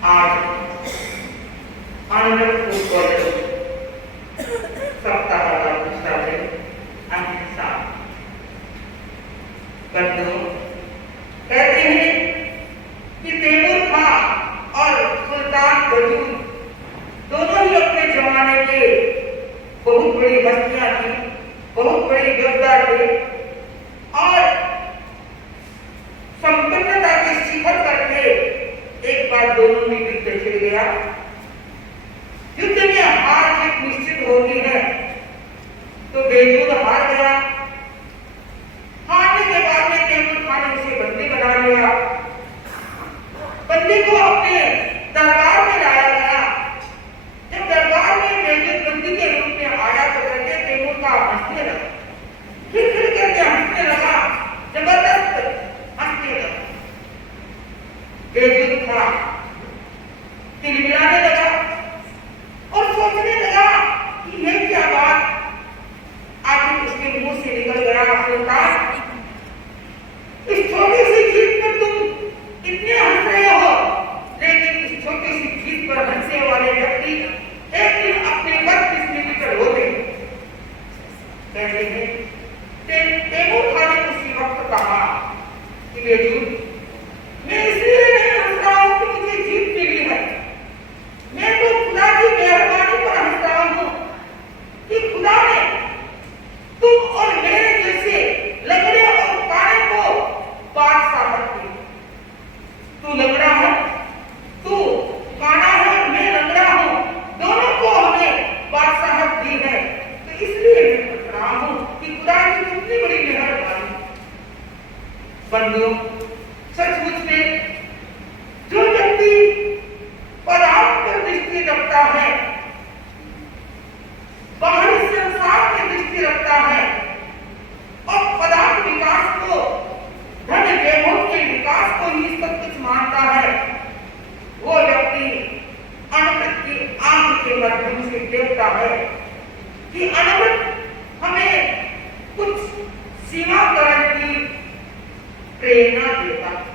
आज आनंद को सप्ताह का दूसरा दिन अहिंसा। बंधुओं, कहते हैं कि तैमूर खां और सुल्तान बलून दोनों ही अपने जमाने के बहुत बड़ी हस्तियां थी, बहुत बड़ी योद्धा थे और संपन्नता के शिखर करके एक बार दोनों में युद्ध छिड़ गया। युद्ध में हार जीत निश्चित होती है, तो बेजूद हार गया। हारने के बाद में तैमूर खां ने उसे बंदी बना लिया। बंदी को अपने दरबार में लाया गया। जब दरबार में बेजूद बंदी के रूप में आया तो करके तैमूर खां हंसने लगा, खिलखिल करके हंसने लगा, जबरदस्त हंसने लगा। बेजूद खां तिलमिलाने लगा और सोचने लगा कि ये क्या बात, आखिर उसके मुंह से निकल गया, सुल्तान इस छोटी सी जीत पर तुम इतने हंस रहे हो, लेकिन इस छोटी सी जीत पर हंसने वाले व्यक्ति एक दिन अपने घर किसने निकल होते। कहते हैं तैमूर खां ने उसी वक्त कहा कि बेजूद, मैं इसलिए नहीं हंस रहा हूं कि मुझे जीत मिली है, मैं तो खुदा की मेहरबानी पर हंस रहा हूं कि खुदा ने तुम और मेरे जैसे लंगड़े और काने को बादशाहत दी। तू लंगड़ा है, तू काना है और मैं लंगड़ा हूं, दोनों को हमें बादशाहत दी है, तो इसलिए मैं हंस रहा हूं कि खुदा की कितनी बड़ी मेहरबानी। बंधुओं, सचमुच में जो व्यक्ति पदार्थ पर दृष्टि रखता है, बाहरी संसार में दृष्टि रखता है और पदार्थ विकास को, धन वैभव के विकास को ही सब कुछ मानता है, वो व्यक्ति अनंत की आंख के माध्यम से देखता है कि अनंत हमें कुछ सीमाकरण की प्रेरणा देता है।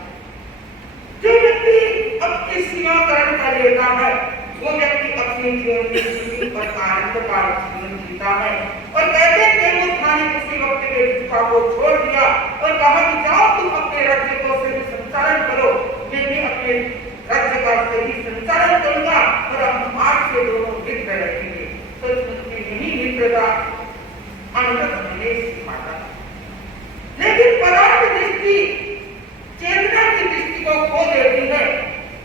जो व्यक्ति अपनी सीमाकरण कर लेता है, वो व्यक्ति अपने जीवन में सुखी और आनंददायक जीवन जीता है। और कहते तैमूर खां ने उसी वक्त बेजुका को छोड़ दिया और कहा कि जाओ तुम अपने राज्य को सही संचालन करो, मैं भी अपने राज्य का सही संचालन करूंगा और हम आज से दोनों मित्र रहेंगे। तो यही मित्रता अनंत हमें सिखाता है। लेकिन पदार्थ दृष्टि चेतना की दृष्टि को खो देती है,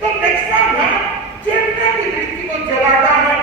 तो प्रेक्षाध्यान चेतना की दृष्टि को जगाता है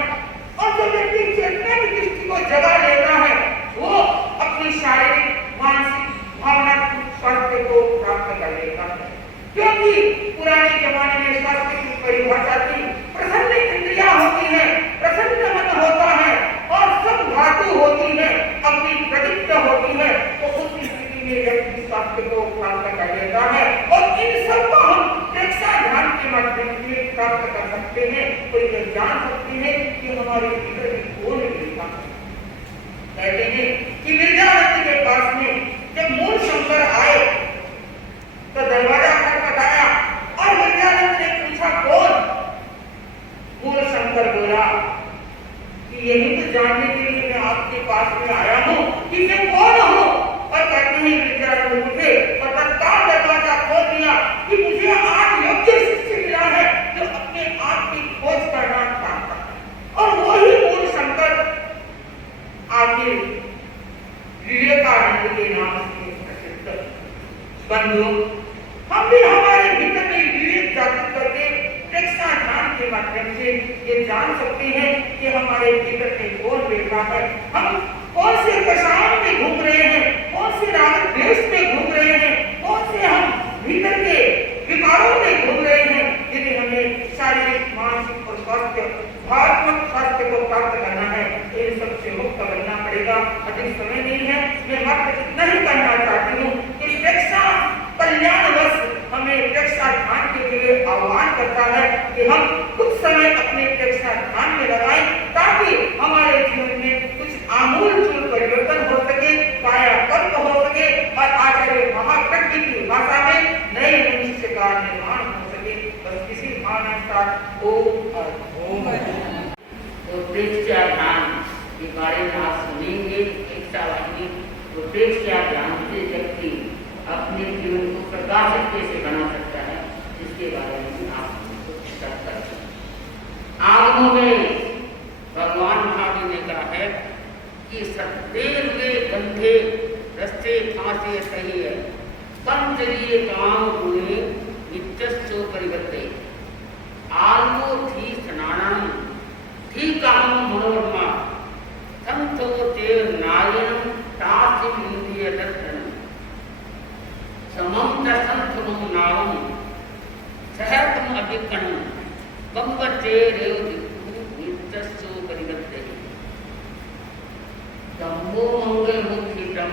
और जो व्यक्ति चेतना की दृष्टि को जगा लेता है, वो अपनी शारीरिक, मानसिक, भावनात्मक स्वास्थ्य को प्राप्त कर लेता है। क्योंकि पुराने जमाने में स्वास्थ्य की परिभाषा थी, प्रसन्न इंद्रियां होती है, प्रसन्न मन होता है और सब धातु होती है, अपनी प्रदीप्त होती है, तो उस स्थिति में व्यक्ति स्वास्थ्य को प्राप्त कर लेता है। और इन सब को हम प्रेक्षाध्यान के माध्यम से प्राप्त कर सकते हैं, तो ये जान सकते हैं कि हमारे भीतर में कौन मिलता है। कहते हैं कि मिर्जानंद के पास में जब मूल शंकर आए तो दरवाजा खटखटाया और मिर्जानंद ने पूछा कौन। मूल शंकर बोला कि यही तो जानने के लिए मैं आपके पास में आया हूँ कि मैं कौन हूँ। और कहते हैं मिर्जानंद उठे और तत्काल दरवाजा खोल दिया कि मुझे आज योग्य शिष्य मिला है जो अपने आप की खोज करना चाहता है। और वही मूल शंकर आखिर विवेकानंद के नाम से प्रसिद्ध। बंधुओं, हम भी हमारे भीतर में विवेक जागृत करके प्रेक्षाध्यान के माध्यम से ये जान सकते हैं कि हमारे भीतर में कौन बैठा है, हम कौन से दशाओं में घूम रहे हैं, कौन से राग द्वेष में घूम रहे हैं, कौन से हम भीतर के विकारों में घूम रहे हैं। यदि हमें शारीरिक, मानसिक और भावनात्मक स्वास्थ्य को प्राप्त करना है, इन सबसे मुक्त बनना पड़ेगा। अधिक समय नहीं है, मैं मात्र इतना ही कहना चाहती हूँ कि प्रेक्षा कल्याणवश हमें प्रेक्षाध्यान के लिए आह्वान करता है कि हम कुछ समय अपने प्रेक्षाध्यान में लगाएं, ताकि हमारे जीवन में कुछ आमूल परिवर्तन हो सके, कायाकल्प हो सके और आचार्य महाप्रज्ञ की भाषा में नए मनुष्य का निर्माण हो सके। बस किसी भावना अर्थात ओम ओम। तो प्रेक्षा ध्यान के बारे में आप सुनेंगे इच्छावादी। तो प्रेक्षा ध्यान से व्यक्ति अपने जीवन को प्रकाशित कैसे बना सकता है, इसके बारे में आप चर्चा करते हैं। आगमों में भगवान महावीर ने कहा है कि सत्तेर हुए गंधे रस्ते फांसे सही है, पंचरीय काम हुए नित्यस्व परिवर्ते, आलमो थी स्नानम थी काम मनोरमा, संतो तेर नायनम तासिम इंद्रिय दर्शन, समम दसंतुम नावम सहतम अभिकणम बंबते रेव नित्यस्व परिवर्ते, दम्भो मंगल मुखितम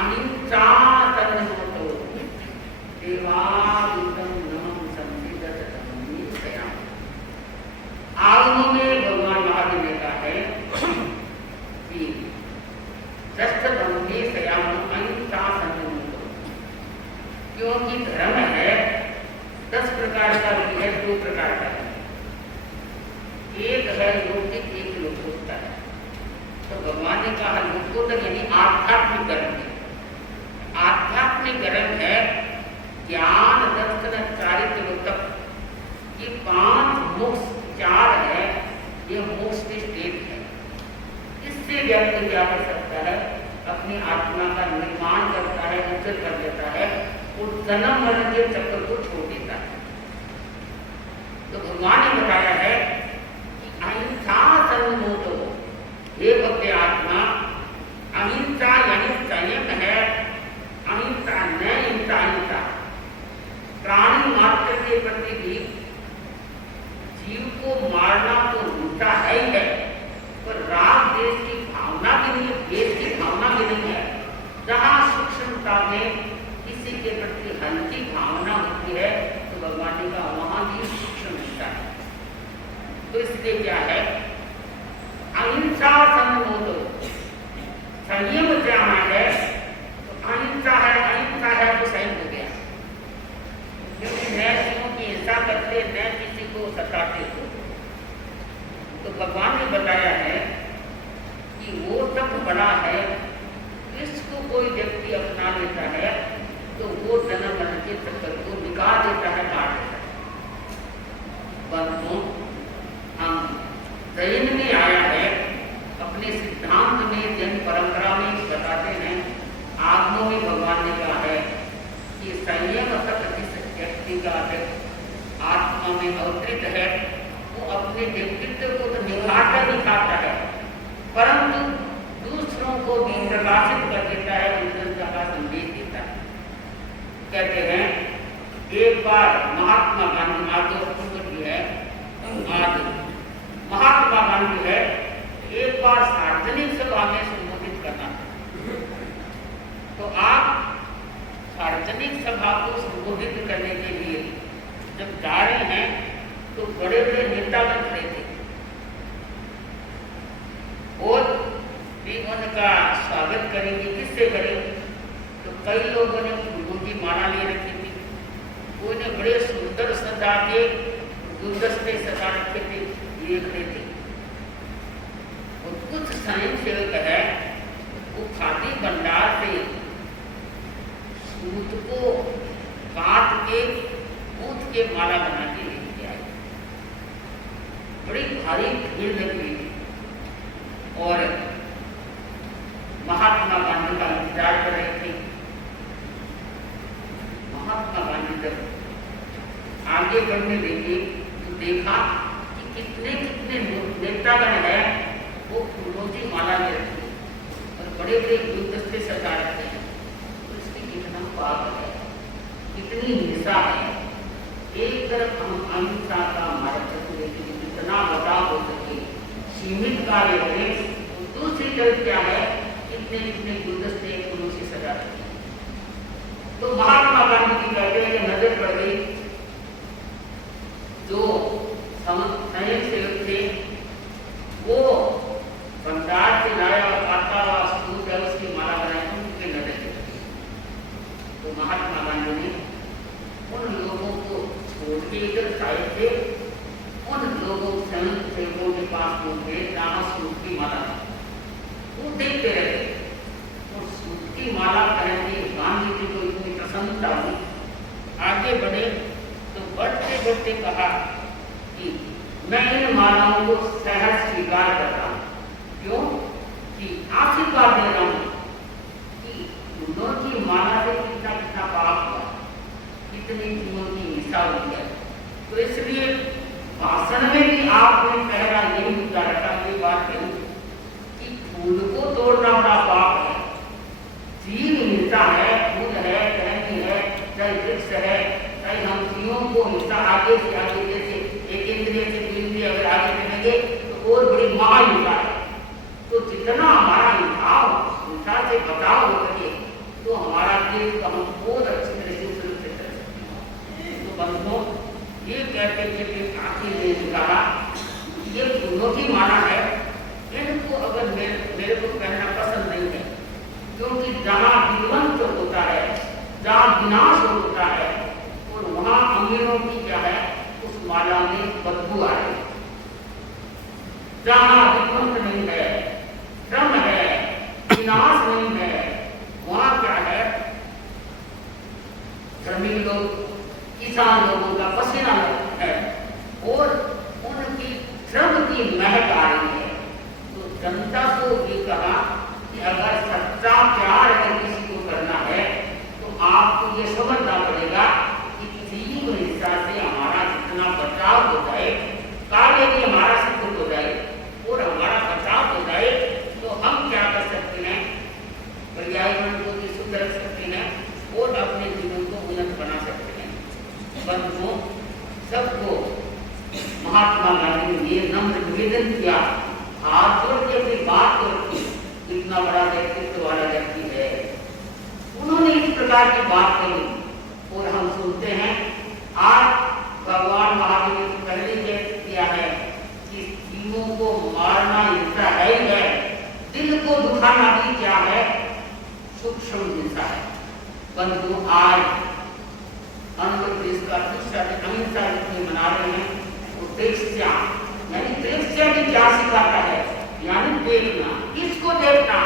अहिंसा तन्नमतो देवादितम नमः संविदतम सयाम। आगमों में भगवान महावीर ने कहा है कि दस्तधम्मे सयाम अहिंसा तन्नमतो, क्योंकि धर्म है 10 प्रकार का भी है, 2 प्रकार का है। एक है लौकिक, एक लोकोत्तर है। तो भगवान ने कहा लोकोत्तर यानी आध्यात्मिक धर्म है। आध्यात्मिक धर्म है ज्ञान दर्शन चारित्र तप, ये 5 मोक्ष 4 है, ये मोक्ष की स्टेट है। इससे व्यक्ति क्या कर सकता है, अपनी आत्मा का निर्माण करता है, उच्चर कर देता है और जन्म मरण के चक्कर को छोड़ देता है। तो भगवान ने बताया है कि अहिंसा सर्वमोतो, हे भक्त आत्मा, अहिंसा यानी संयम है, अहिंसा न हिंसा हिंसा। प्राणी मात्र के प्रति भी जीव को मारना तो हिंसा है ही है, पर राग देश की भावना भी नहीं है, देश की भावना भी नहीं है। जहाँ सूक्ष्मता में किसी के प्रति हल्की भावना होती है तो भगवान ने कहा वहां भी सूक्ष्म हिंसा है। तो इसलिए क्या है, अहिंसा संयमोतो, संयम जाना है तो अहिंसा है तो संयम हो गया, क्योंकि न जीवों की हिंसा करते न किसी को सताते हो। तो भगवान ने बताया है कि वो सब बड़ा है, इसको कोई व्यक्ति अपना लेता है तो वो जन्म मरण के चक्कर को निकाल देता है, काट देता है। परंतु हम जैन में आया है, अपने सिद्धांत में जैन परंपरा में बताते हैं, आगमों में भगवान ने कहा है कि संयम तक जिस व्यक्ति का आत्मा में अवतरित है वो अपने व्यक्तित्व को तो दिखाता है, परंतु दूसरों को भी प्रकाशित कर देता है, उज्ज्वलता का संदेश देता है। कहते हैं एक बार महात्मा गांधी, महात्मा गांधी है, एक बार सार्वजनिक सभा में संबोधित करना, तो आप सार्वजनिक सभा को संबोधित करने के लिए जब जा रहे हैं तो बड़े बड़े नेतागण खड़े थे और भी उनका स्वागत करेंगे। किससे करेंगे? तो कई लोगों ने फूलों की माला ले रखी थी, कोई ने बड़े सुंदर सजा के गुलदस्ते सजा रखे थे, ये खड़े थे। और कुछ स्वयं सेवक है वो खादी भंडार से सूत को काट के ऊँट के माला बना के लेके आए। बड़ी भारी भीड़ लग गई और महात्मा गांधी का इंतजार कर रहे थे। महात्मा गांधी जब आगे बढ़ने लगे तो देखा कि कितने कितने नेतागण हैं वो फूलों की माला ले रखी और बड़े बड़े गुलदस्ते सजा रखते हैं। तो इसकी कितना पाप है, कितनी हिंसा है। एक तरफ हम अहिंसा का मार्ग चलते, लेकिन जितना बचाव हो सके सीमित कार्य करें। दूसरी तरफ क्या है, कितने कितने गुलदस्ते फूलों से सजा रखते हैं। तो महात्मा गांधी की कहते नजर पड़ गई, जो स्वयं सेवक थे वो भंडार से लाया और आता हुआ सूत है उसकी माला बनाई, उनके नजर पड़ी। तो महात्मा गांधी ने उन लोगों को छोड़ के इधर साइड से उन लोगों सेवकों के पास वो थे जहाँ सूत की माला, वो देखते रहते और सूत की माला पहनने गांधी जी को इतनी प्रसन्नता हुई, आगे बढ़े तो बढ़ते बढ़ते कहा कि मैं इन मालाओं को सहज स्वीकार करता हूँ। क्यों? कि आशीर्वाद दे रहा हूँ कि फूलों की माला से कितना कितना पाप हुआ, कितनी फूलों की हिंसा हुई है। तो इसलिए भाषण में भी आपने पहला यही मुद्दा रखा, ये बात कही कि फूल को तोड़ना बड़ा पाप है, जीव हिंसा है, फूल है, टहनी है, चाहे वृक्ष है, चाहे हम जीवों को हिंसा आगे से आगे, जैसे एक इंद्रिय से दूसरी इंद्रिय अगर आगे चलेंगे तो और बड़ी महाहिंसा है। तो जितना हमारा हिंसा से बचाव हो सके तो हमारा देश को हम बहुत अच्छी तरह से सुरक्षित कर सकते हैं। तो बंधुओं, ये कहते थे कि आखिर ने कहा ये फूलों की माला है, इनको अगर मेरे को पहनना पसंद नहीं है, क्योंकि जहाँ विध्वंस होता है, जहाँ विनाश होता है और वहाँ अमीरों की क्या है, उस माला में बदबू आ रही है। जहाँ विध्वंस नहीं है, श्रम है, विनाश नहीं है, वहाँ क्या है, श्रमिक लोग, किसान लोगों का पसीना है और उनकी श्रम की महक आ रही है। तो जनता को ये कहा कि अगर सच्चा प्यार अगर किसी को करना है तो आपको ये समझना पड़ेगा कि जीव हिंसा से हमारा जितना बचाव हो जाए, कार्य भी हमारा सिद्ध हो जाए और हमारा बचाव हो जाए, तो हम क्या कर सकते हैं, पर्यावरण को भी शुद्ध रख सकते हैं और अपने जीवन को उन्नत बना सकते हैं। बंधुओं, सबको महात्मा गांधी ने ये नम्र निवेदन किया, हाथ जोड़ के अपनी बात को रखी, इतना बड़ा व्यक्तित्व वाला व्यक्ति है, उन्होंने इस प्रकार की बात कही। और हम सुनते हैं आज भगवान महावीर ने पहले ये किया है कि जीवों को मारना हिंसा है ही है, दिल को दुखाना भी क्या है, सूक्ष्म हिंसा है। बंधु, आज आंध्र प्रदेश का दूसरा दिन अहिंसा दिवस मना रहे हैं। प्रेक्ष्या यानी प्रेक्ष्या भी क्या सिखाता है, यानी देखना। किसको देखना?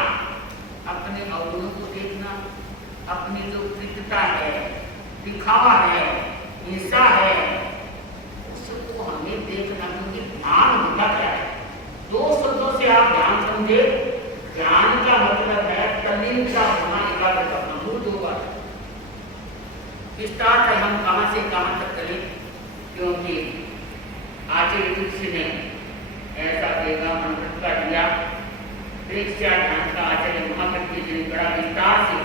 अपने अवगुणों को देखना, अपनी जो कृत्यता है, दिखावा है, हिंसा है, उसको हमें देखना। क्योंकि ध्यान होता क्या है, दो शब्दों से आप ध्यान समझे, ध्यान का मतलब है तल्लीनता होना, एकाग्रता होना, मूल दो बात। विस्तार से हम कहां से कहां तक करें, क्योंकि आचार्य तुलसी ने ऐसा देगा मंत्र का दिया। प्रेक्ष्या ध्यान का आचार्य महाकवि जी ने बड़ा विस्तार से,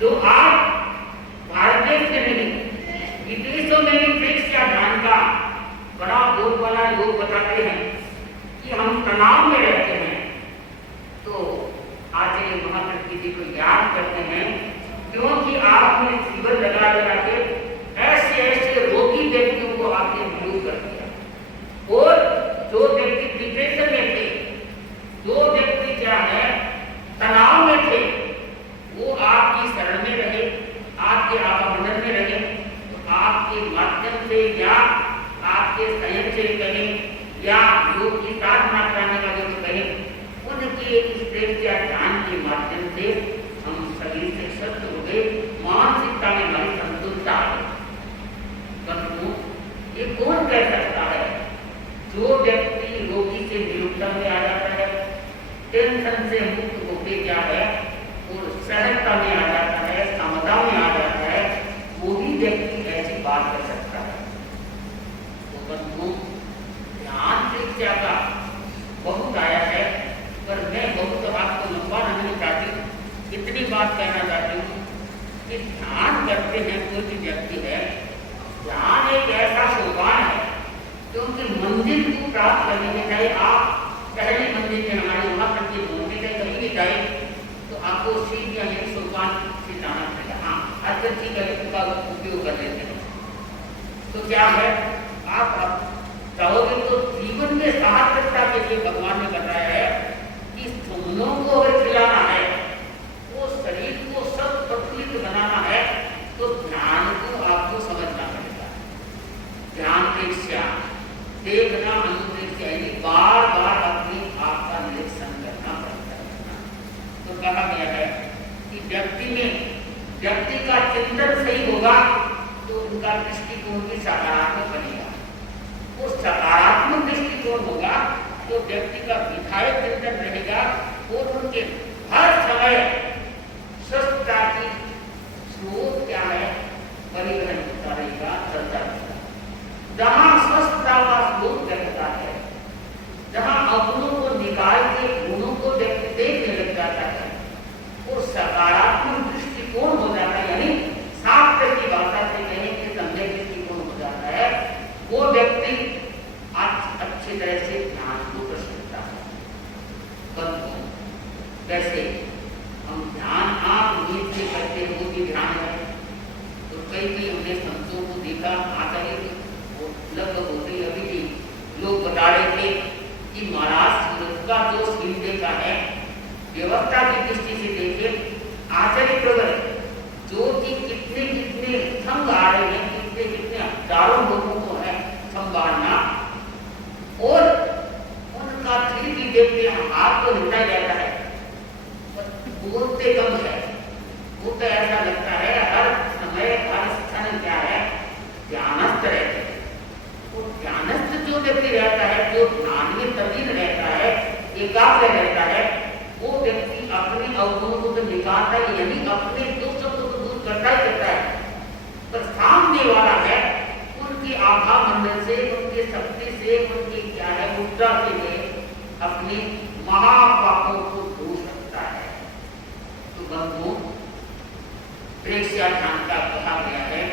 जो आज भारत देश के नहीं विदेशों में भी प्रेक्ष्या ध्यान का बड़ा बोलबाला लोग बताते हैं कि हम तनाव में रहते हैं तो आचार्य महाकवि जी को याद करते हैं, क्योंकि आपने जीवन लगा लगा के ऐसे ऐसे रोगी व्यक्तियों को आपने विरोध कर दिया। और जो व्यक्ति डिप्रेशन में थे, जो व्यक्ति क्या है तनाव में थे, वो आपकी शरण में रहे, आपके आवामंडल में रहे। तो आपके माध्यम से या आपके संयम से कहें या योग की साधना करने वाले को कहें, उनके इस प्रेक्ष्या ध्यान के माध्यम से हम शरीर से स्वस्थ हो गए, मानसिकता में हमारी संतुष्टता आ गई। ये कौन कह सकता है? जो व्यक्ति रोगी से निरुक्ता में आ जाता है, टेंशन से मुक्त होकर क्या है और सहजता में आ जाता है, समता में आ जाता है, वो भी व्यक्ति ऐसी बात कर सकता है। तो बंधुओं, ध्यान प्रेक्ष्या का बहुत आया है, पर मैं बहुत आपको लंबा नहीं चाहती, इतनी बात कहना चाहती हूँ कि ध्यान करते हैं कोई भी व्यक्ति है, ध्यान एक ऐसा सोपान है, क्योंकि मंदिर को प्राप्त करने के चाहे आप पहले मंदिर में हमारे वहाँ तक के घूमने के कहीं भी जाए तो आपको सीढ़ियाँ यही सोपान से जाना पड़ेगा। हाँ, हर चीज का उपयोग कर लेते हैं तो क्या है, आप चाहोगे तो जीवन में सार्थकता के लिए भगवान ने बताया है कि सुमनों को अगर खिलाना है, वो शरीर को सब प्रफुल्लित बनाना है, तो ध्यान को आपको समझना पड़ेगा। ध्यान प्रेक्ष्या देखना अनुदृष्टि यानी बार बार अपनी आँख का निरीक्षण करना पड़ता है। तो कहा गया है कि व्यक्ति का चिंतन सही होगा तो उनका दृष्टिकोण भी सकारात्मक बनेगा। वो सकारात्मक दृष्टिकोण होगा तो व्यक्ति का विधायक चिंतन रहेगा और उनके हर समय स्वस्थता की स्रोत क्या है, परिवहन होता रहेगा, चलता रहेगा। जहां स्वस्थता का स्रोत रहता है, जहां अवगुणों को निकाल के गुणों को व्यक्ति देखने लग जाता है, वो सकारात्मक दृष्टिकोण हो जाता है। यानी शास्त्र की भाषा से कहें कि सम्यक दृष्टिकोण हो जाता है। वो व्यक्ति अच्छी तरह से ध्यान को कर सकता है। जैसे हम ध्यान आप नींद से करते हो कि ध्यान है, तो कई हमने संतों को देखा, आचार्य लगभग होते ही अभी भी लोग बता रहे थे कि महाराज सूरज का जो सीधे का है, व्यवस्था की दृष्टि से देखे आचार्य प्रगट जो कि कितने कितने संघ आ रहे हैं, कितने कितने हजारों लोगों को है संभालना, और उनका फिर भी देखते हैं हाथ तो हिलता जाता है, बोलते कम है। वो तो ऐसा लगता है हर समय हर क्षण क्या है, ध्यानस्थ रहते हैं। वो ध्यानस्थ जो व्यक्ति रहता है, जो ध्यान में तल्लीन रहता है, एकाग्र रहता है, वो व्यक्ति अपने अवगुणों को तो निकालता है, यानी अपने दुख सब को दूर करता ही करता है। पर सामने वाला है उनकी आभा मंडल से, उनकी शक्ति से, उनकी क्या है मुद्रा से अपने महापापों को दूर सकता है। तो बंधु प्रेक्ष्या ध्यान का कहा गया है,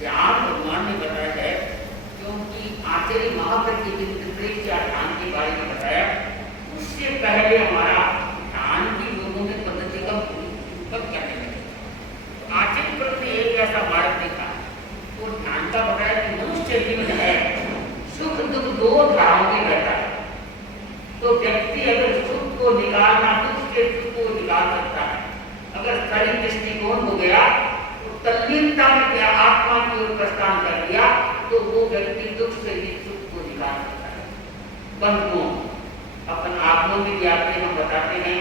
ध्यान भगवान ने बताया है, क्योंकि आचार्य महाप्रति प्रेक्ष्या ध्यान के बारे में बताया। उससे पहले हमारा ध्यान की लोगों में पद्धति कब करने लगे। आचार्य प्रति ने एक ऐसा मार्ग देखा, वो ध्यान का बताया कि मनुष्य जीवन है सुख दुख दो धाराओं में रहता है। तो व्यक्ति अगर सुख को निकालना, दुख के सुख को निकाल सकता है। अगर शरीर दृष्टिकोण हो गया तो तल्लीनता में क्या आत्मा की ओर प्रस्थान कर दिया, तो वो व्यक्ति दुख से भी सुख को निकाल सकता है। बंधुओं, अपन आत्मा में भी आते हम बताते हैं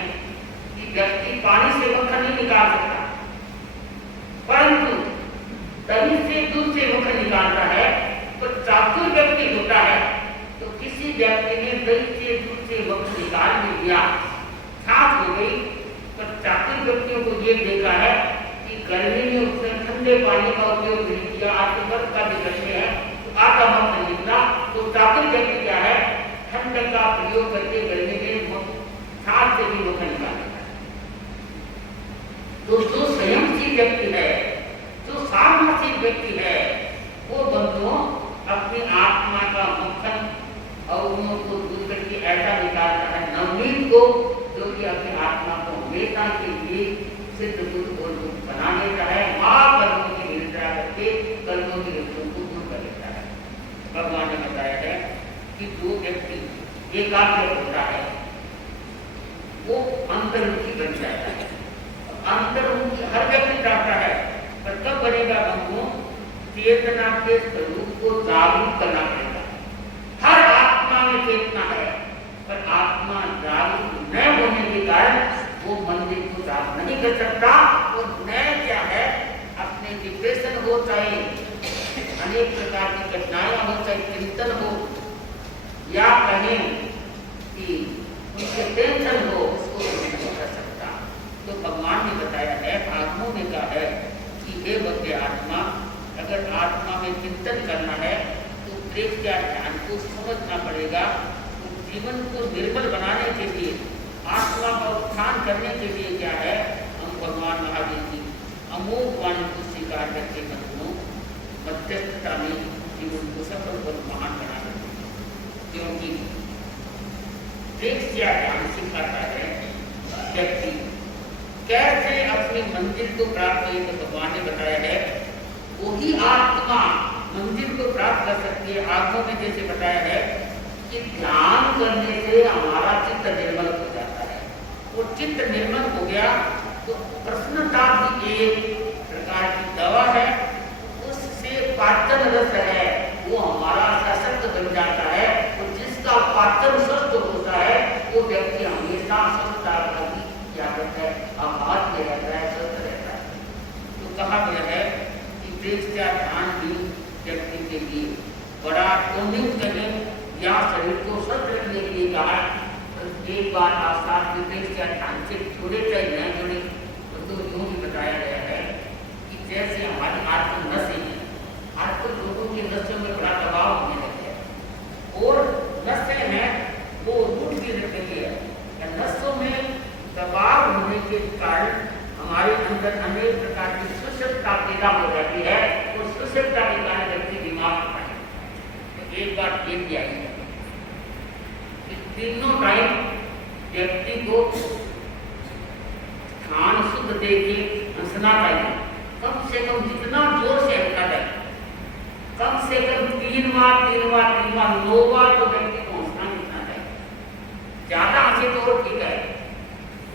कि व्यक्ति पानी से मक्खन नहीं निकाल सकता, परंतु दही से दूध से मक्खन निकालता है। तो चातुर व्यक्ति होता है, तो किसी व्यक्ति ने दही से दूध से मक्खन निकाल भी दिया, छाछ हो गई। पर चातुर व्यक्तियों को ये देखा है कि गर्मी में उसने ठंडे पानी का उपयोग नहीं किया, आज तो बर्फ का भी गर्मी है तो आटा मक्खन निकला। तो चातुर व्यक्ति क्या है, ठंड का प्रयोग करके गर्मी में छाछ से भी मक्खन निकालता है। तो जो संयमशील व्यक्ति है, जो साधनशील व्यक्ति है, वो बंधुओं अपनी आत्मा का मक्खन अवगुणों को दूर करके ऐसा निकालता है नवनीत को, जो कि अपनी आत्मा को हमेशा के लिए सिद्ध बुद्ध और मुक्त बना देता है। महाकर्मों की निद्रा करके कर्मों की रिश्तों को दूर कर देता है। भगवान ने बताया है कि जो व्यक्ति एकाग्र होता है वो अंतर्मुखी बन जाता है। अंतर्मुखी हर व्यक्ति चाहता है, पर कब बनेगा बंधुओं, चेतना के स्वरूप को जागरूक करना पड़ेगा। हर आत्मा में चेतना है, पर आत्मा जागरूक न होने के कारण वो मंदिर को जाग नहीं कर सकता। और न क्या है, अपने डिप्रेशन हो, चाहे अनेक प्रकार की कठिनाइयां हो, चाहे चिंतन हो, या कहें कि उनके टेंशन हो, उसको नहीं कर सकता। तो भगवान ने बताया है, आत्माओं ने कहा है कि हे बंदे आत्मा, अगर आत्मा में चिंतन करना है तो प्रेक्ष्या ध्यान को समझना पड़ेगा। तो जीवन को निर्मल बनाने के लिए, आत्मा का उत्थान करने के लिए क्या है, हम भगवान महावीर की अमोघ वाणी को स्वीकार करके बंधुओं मध्यस्थता में जीवन को सफल और महान बना सकते हैं। क्योंकि प्रेक्ष्या ध्यान सिखाता है व्यक्ति कैसे अपनी मंजिल को प्राप्त करें। तो भगवान ने बताया है वही आत्मा मंजिल को प्राप्त कर सकती है। आत्मा में जैसे बताया है कि ध्यान करने से हमारा चित्त निर्मल हो जाता है, और चित्त निर्मल हो गया तो प्रसन्नता भी एक प्रकार की दवा है। उससे पाचन रस है वो हमारा सशक्त बन जाता है। कहा गया है कि प्रेक्षया ध्यान भी व्यक्ति के लिए बड़ा टॉनिक है या शरीर को स्वस्थ रखने के लिए कहा। एक बार आप साथ में प्रेक्षया ध्यान से जुड़े चाहे न जुड़े तो यूँ भी बताया गया है कि जैसे हमारी आत्म नसें हैं, आजकल लोगों के नसों में बड़ा दबाव होने लगे हैं और नसें हैं वो रूट भी रखती है। नसों में दबाव होने के कारण हमारे अंदर अनेक प्रकार की सुषुप्तता पैदा हो जाती है और सुषुप्तता के कारण व्यक्ति बीमार होता है। तो एक बात ये भी आई है कि तीनों टाइम व्यक्ति को खान शुद्ध देके हंसना चाहिए। कम से कम जितना जोर से हंसना चाहिए, कम से कम 3 बार 9 बार तो व्यक्ति को हंसना चाहिए। ज्यादा हंसे तो और ठीक है,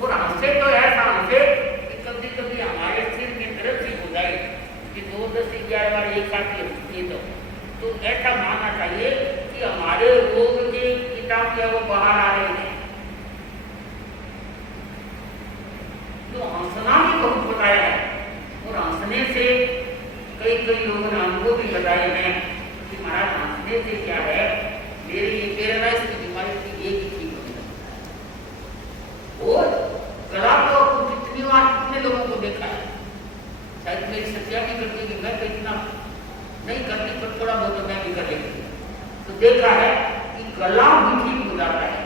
और हंसे तो ऐसा हंसे कि कभी कभी हमारे सिर की तरफ से हो जाए कि 2, 10, 11 बार एक साथ हंसती तो ऐसा मानना चाहिए कि हमारे रोग के किताब क्या वो बाहर आ रहे हैं। तो हंसना भी बहुत बताया है और हंसने से कई लोगों ने अनुभव भी बताए हैं कि महाराज हंसने से क्या है, मेरी ये पैरालाइज की बीमारी थी ये भी ठीक हो गई। और गला तो कितनी बार कितने लोगों को देखा है, शायद मेरी सत्या भी करती कि मैं तो इतना नहीं करती पर थोड़ा बहुत मैं भी कर लेती, तो देखा है कि गला भी ठीक हो जाता है।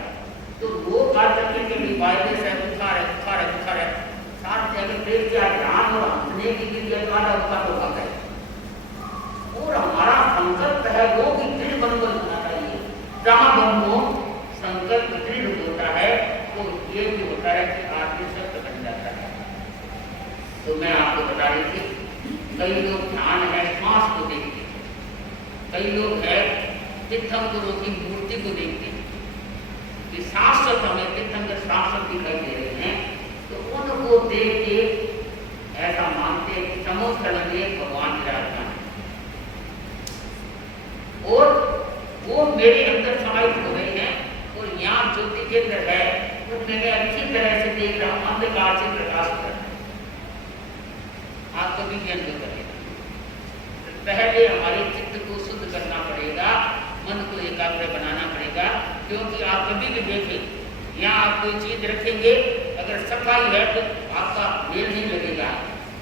तो लोग बात करके कि बीमारी से बुखार है साथ जगह पेट का ध्यान और हंसने की क्रिया द्वारा उसका तो होता है और हमारा संकल्प है वो भी दृढ़ बनकर होना चाहिए। जहाँ बनो संकल्प दृढ़ होता है तो ये भी होता है कि आदमी सत्य बन जाता है। तो मैं आपको बता रही थी, कई लोग ध्यान है श्वास को देखते, कई लोग है तीर्थंकरों की मूर्ति को देखते कि शाश्वत हमें तीर्थंकर शाश्वत दिखाई दे रहे हैं, तो उनको देख के ऐसा मानते हैं कि समोस्थल में भगवान विराजमान और वो मेरे अंदर समाहित हो गए हैं और यहाँ ज्योति केंद्र है उनमें मैं अच्छी तरह से देख रहा हूँ, अंधकार से प्रकाश कर रहा हूँ। आप कभी भी अनुभव करेगा, पहले हमारे चित्त को शुद्ध करना पड़ेगा, मन को एकाग्र बनाना पड़ेगा। क्योंकि आप कभी भी देखें यहाँ आप कोई चीज रखेंगे, अगर सफाई है तो आपका मेल नहीं लगेगा,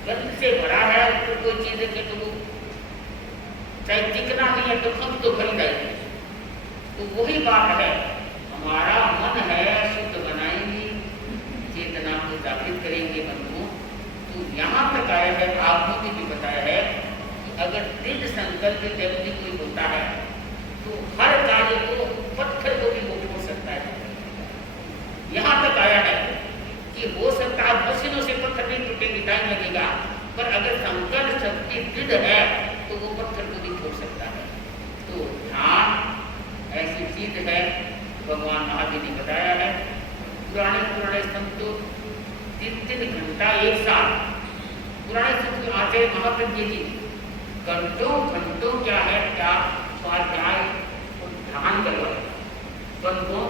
गंद से भरा है तो कोई चीज रखे तो वो चाहे टिकना नहीं है तो खम तो खरीद आएगी। तो वही बात है, हमारा मन है शुद्ध बनाएंगे, चेतना को जागृत करेंगे मन को। तो यहाँ तक आया है, आपने भी बताया है कि अगर दृढ़ संकल्प व्यक्ति कोई होता है तो हर कार्य को पत्थर को भी वो छोड़ सकता है। यहाँ तक आया है कि हो सकता है मशीनों से पत्थर नहीं टूटेंगे, टाइम लगेगा, पर अगर संकल्प शक्ति दृढ़ है तो वो पत्थर को भी छोड़ सकता है। तो ध्यान ऐसी चीज है, भगवान महावीर ने बताया है। पुराने संत तो 3 घंटा एक साथ, पुराने संत आचार्य महाप्रज्ञ जी घंटों क्या है, क्या स्वाध्याय और ध्यान करवाए संतों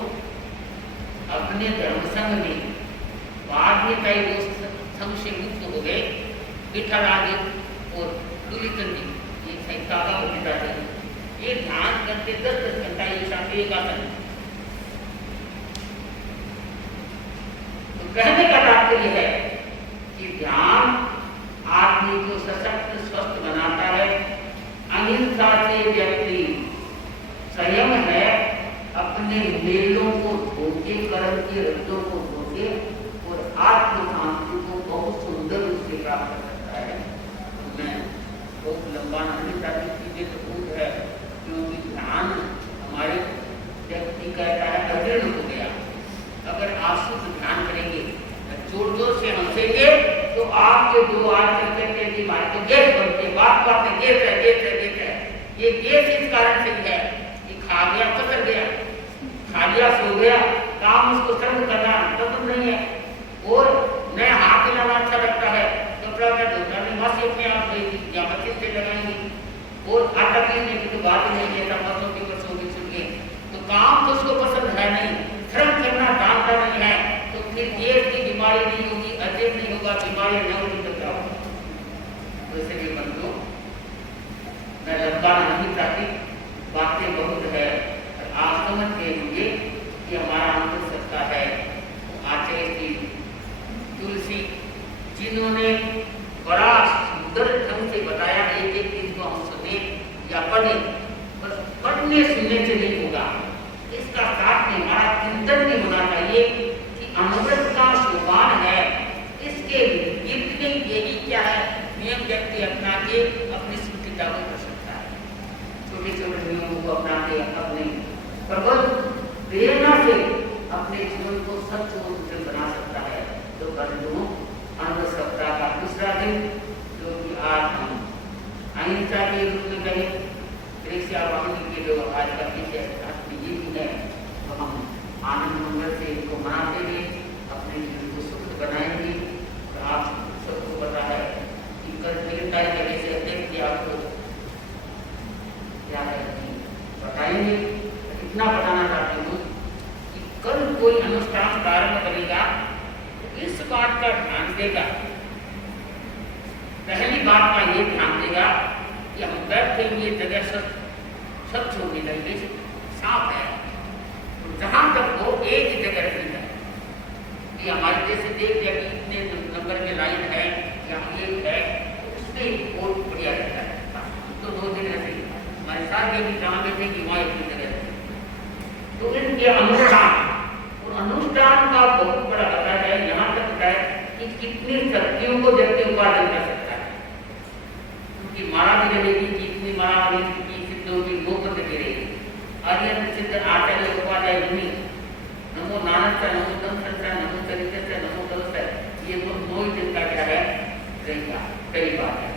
अपने धर्म संघ में। बाद में कई दोस्त संघ से मुक्त हो गए, विठल आदि और दुलितन जी, ये संतागा हो जाते हैं, ये ध्यान करते 10 घंटा एक साथ एक आसन। तो कहने का तात्पर्य है कि ध्यान आदमी को सशक्त स्वस्थ बनाता है। अहिंसा से व्यक्ति संयम है, अपने मेलों को धोके, कर्म के रज्जों को धोके और आत्म शांति को बहुत सुंदर रूप से प्राप्त कर सकता है। मैं बहुत लंबा नहीं चाहती, चीजें तो बहुत है, क्योंकि ध्यान हमारे व्यक्ति कहता है अदृढ़ हो गया। अगर आप शुद्ध ध्यान करेंगे, जोर जोर से हंसेंगे तो आपके जो आजकल कहते हैं कि हमारे तो गैस बनते, बात में गैस है, ये गैस इस कारण से है कि खा गया पसर गया, खा लिया सो गया, काम उसको सर्व करना पसंद नहीं है, और नया हाथ मिलाना अच्छा लगता है, कपड़ा में धोता नहीं, मासी अपने आप या मशीन से लगाएंगे, और आटा पीने की तो बात नहीं है, परसों की छुट गई, तो काम तो उसको पसंद है नहीं, श्रम करना जानता नहीं है, तो फिर गैस की बीमारी नहीं होगी, अजय नहीं होगा, बीमारी न होगी तो क्या होगा। तो बंधुओं, मैं लंबाना नहीं चाहती, बातें बहुत है। आप समझ के लिए कि हमारा अंतर सत्ता है आचार्य श्री तुलसी, जिन्होंने बड़ा सुंदर ढंग से बताया। एक एक चीज को हम सुने या पढ़े, बस पढ़ने सुनने से नहीं होगा, इसका साथ में हमारा चिंतन भी होना चाहिए कि अमृत का सोपान है, इसके विपरीत यही क्या है, नियम व्यक्ति अपना के अपनी स्थिति को कर सकता है। छोटे छोटे नियमों को अपना के अपने प्रबल प्रेरणा से अपने जीवन को सच्च और उज्जवल बना सकता है। तो बंधुओं, अमृत सप्ताह का दूसरा दिन, जो कि आज हम अहिंसा के रूप में कहें, वाहिनी के जो आज का विषय ये भी है, तो हम आनंद मंगल से इनको मनाते हुए अपने जीवन को सुख बनाएंगे। तो आप सबको पता है कि कल निरंतर करने से अध्यक्ष की आपको क्या है बताएंगे। इतना बताना चाहती हूँ कि कल कोई अनुष्ठान प्रारंभ करेगा तो इस बात का ध्यान देगा, पहली बात का ये ध्यान देगा कि हम बैठे हुए जगह स्वच्छ होनी चाहिए, साफ है। तो जहां तक वो एक ही जगह रखनी है कि हमारे जैसे देख लिया कि इतने नंबर में लाइन है या एक है, उसमें बहुत बढ़िया रहता है। तो 2 दिन ऐसे हमारे साथ ये भी जहाँ में थे कि वहाँ एक जगह रहती। तो इनके अनुष्ठान का बहुत बड़ा पता है, यहाँ तक है कि कितनी शक्तियों को व्यक्ति उपार्जन कर सकता है। उनकी मारा भी रहेगी, जितनी मारा की सिद्धों की गोपद भी रहेगी। आर्यन सिद्ध आचार्य उपाध्याय मुनि, नमो नानक से, नमो दंसा, नमो चरित्र से, नमो दल, ये 9 दिन का क्या है रहेगा, कई बात है।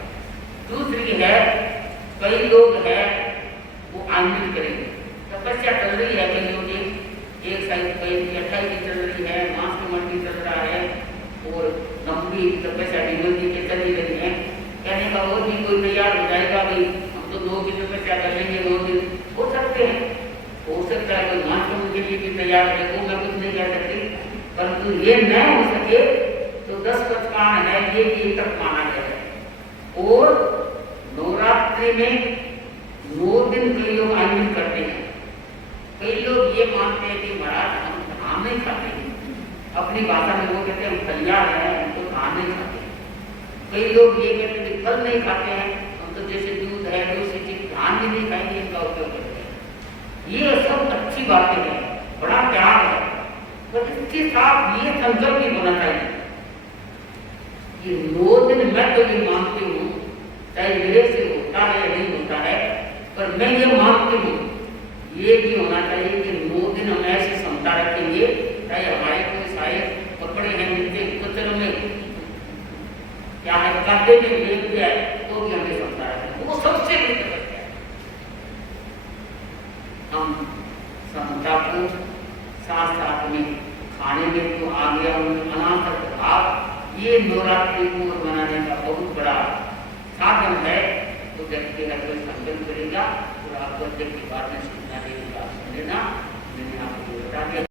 दूसरी है, कई लोग है वो आंदोलन करेंगे, तपस्या चल रही है, कई लोग एक साइड कई 28 दिन चल रही है, मास में मंडी चल रहा है और लंबी तपस्या मंडी के चली रही है। कहने का और भी कोई तैयार हो जाएगा, भाई हम तो 2 दिन तपस्या कर लेंगे, 2 दिन हो सकते हैं, हो सकता है कोई मानसून के लिए भी तैयार है, वो मैं कुछ नहीं कह सकती। परंतु ये न हो सके तो 10 पचकान है, ये तक माना गया है। और नवरात्रि में 9 दिन कई लोग आयोजन करते हैं। कई लोग ये मानते हैं कि महाराज हम धान नहीं खाते, अपनी भाषा में वो कहते हैं हम फलिया है, हम तो धान नहीं खाते। कई लोग ये कहते हैं फल नहीं खाते हैं, हम तो जैसे दूध है, दूसरी चीज धान भी नहीं खाएंगे, इनका उपयोग करते हैं। ये सब अच्छी बातें हैं, बड़ा त्याग है, पर इसके साथ ये संकल्प भी होना चाहिए कि 9 दिन मैं तो ये मानती हूँ, चाहे मेरे से होता है या नहीं होता है, पर मैं ये मानती हूँ, ये भी होना चाहिए कि 9 दिन हम ऐसे क्षमता रखेंगे, चाहे हमारे कोई सारे कपड़े हैं जिनके कचरों में क्या है काटे में लेप दिया है, तो भी हमें क्षमता रखेंगे। वो सबसे बेहतर है हम क्षमता को साथ साथ में खाने में तो आ गया अनासक्त भाव, ये नवरात्रि को मनाने का बहुत बड़ा साधन है। तो व्यक्ति का कोई संकल्प करेगा और आपको अध्यक्ष की बात में सूचना देने का सुन लेना, मैंने आपको बता दिया।